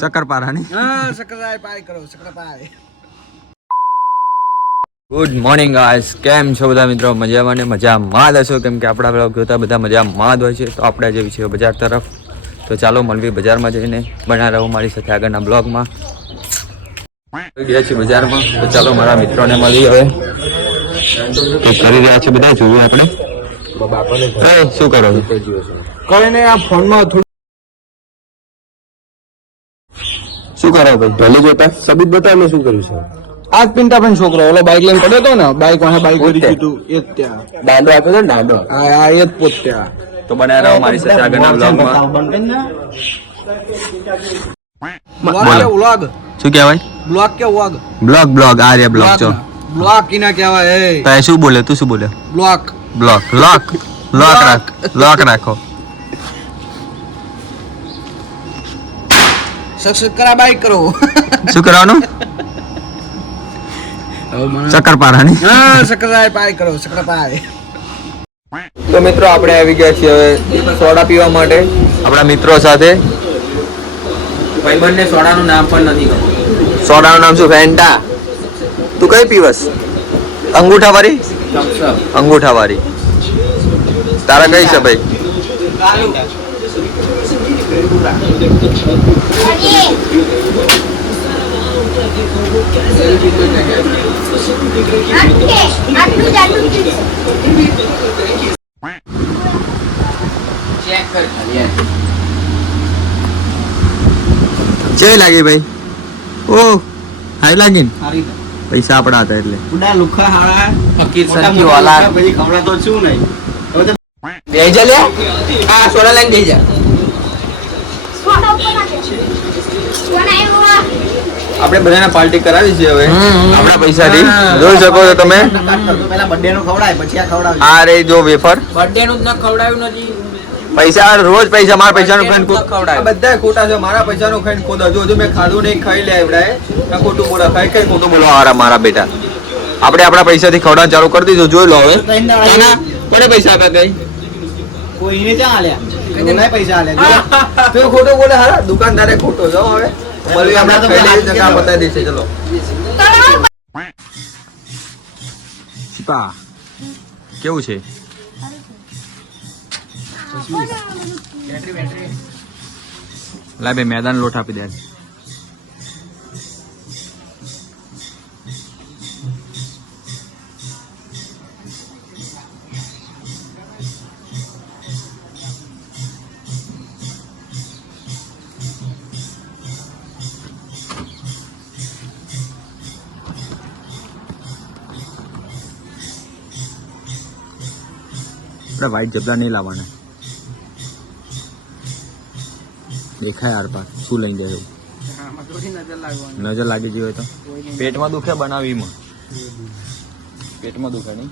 શક્કરપારાની. હા શક્કરપારા કરો શક્કરપારા. Good morning guys, કેમ છો બધા મિત્રો? મજામાં ને મજામાં જ હશો, કેમ કે આપણા બ્લોગ જોતા બધા મજામાં જ હોય છે. તો આપણે આજે છીએ બજાર તરફ, તો ચાલો મળવી બજારમાં જઈને. બના રહો મારી સાથે આગળના બ્લોગમાં. ગયા છીએ બજારમાં, તો ચાલો મારા મિત્રોને મળી હવે કરી રહ્યા છે બધા. જોઈએ આપણે શું કરો છો? કરીને આ ફોનમાં શું કરો ભાઈ? ભલે જોતા સબીત બતાવ શું કર્યું છે. આજ પિંટા પણ છોકરો ઓલો બાઇક લઈને પડ્યો હતો ને, બાઇક વાહે બાઇક કરી દીધું એ જ ત્યાં દાંડો આપ્યો છે ને, દાંડો. હા એ જ પોત ત્યાં. તો બનાવી રહો મારી સાથે આગળના બ્લોગમાં. વ્લોગ શું કહેવાય? બ્લોગ કે વ્લોગ બ્લોગ આ રે બ્લોગ છો. બ્લોગ કિના કહેવાય? એ તો શું બોલે? તું શું બોલે? બ્લોગ લોક રાખો. સબસ્ક્રાઇબ કરો. શું કરવાનું? શક્કરપારાની. હા સબસ્ક્રાઇબ કરો શક્કરપારા. તો મિત્રો આપણે આવી ગયા છીએ હવે સોડા પીવા માટે આપણા મિત્રો સાથે. ભાઈબંધને સોડાનું નામ પણ નથી ખબર. સોડાનું નામ શું? ફેન્ટા. તું કઈ પીવસ? અંગૂઠા વાળી? અંગૂઠા વાળી. તારા કઈ છે ભાઈ? કેવી લાગી ભાઈ? ઓહ હાઈ લાગી ને? પૈસા આપડા હતા એટલે. ઉડા લુખા હાડા ફકીર સંકી વાલા પછી ખવડા તો શું નહીં. બે જા લે આ સોડા લઈને દઈ જા. આપણે બધાને પાર્ટી કરાવી છે હવે આપણા પૈસાથી. જોઈ શકો છો તમે. પેલા બર્થડે નું ખવડાય પછી આ ખવડાવ. આ રે જો વેફર. બર્થડે નું જ ન ખવડાવ્યું નથી. પૈસા રોજ પૈસા મારા પૈસાનું ખાઈને ખવડાય. બધા ખોટા છે. મારા પૈસાનું ખાઈને ખોટા. જો મેં ખાધું નહીં, ખાઈ લે એવડાય ખોટું બોલા. કઈ ખોટું બોલવા મારા બેટા. આપણે આપણા પૈસાથી ખવડાવવાનું ચાલુ કરી દીધું. જોઈ લો હવે. કોને પૈસા આપ્યા? કઈ કોઈને ક્યાં આલ્યા? કોને પૈસા આલ્યા? તું ખોટું બોલે. હારા દુકાનદારે ખોટો જો હવે મળવી આપણે ખાઈ લેવી જગા બતાવી દેશે. ચલો કેવું છે? લા બે મેદાન લોટ આપી દે. વાઈટ જબલા નહીં લાવવાના. દેખાય યાર પાક શું લઈ જાય એવું. નજર લાગી ગઈ હોય તો પેટમાં દુખે બનાવીમાં. પેટમાં દુખે નહીં.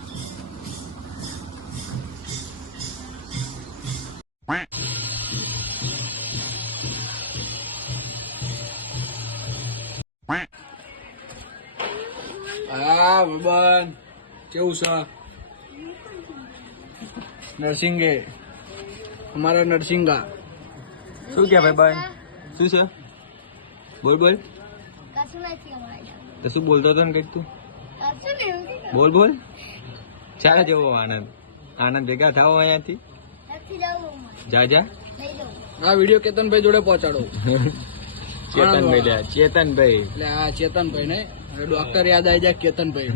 હા ભગવાન કેવું છે? નરસિંગે અમારા નરસિંગા. શું કે ભાઈ ભાઈ? શું છે? બોલ બોલ. તો શું બોલતો હતો ને કઈક તું? બોલ બોલ. ચાલે જવો આનંદ. આનંદ ભેગા થાવ અહીંયાથી. જા જા. આ વિડીયો કેતનભાઈ જોડે પહોંચાડો. ચેતનભાઈ લે. ચેતનભાઈ એટલે આ ચેતનભાઈ ને ડોક્ટર યાદ આવી જાય. કેતનભાઈ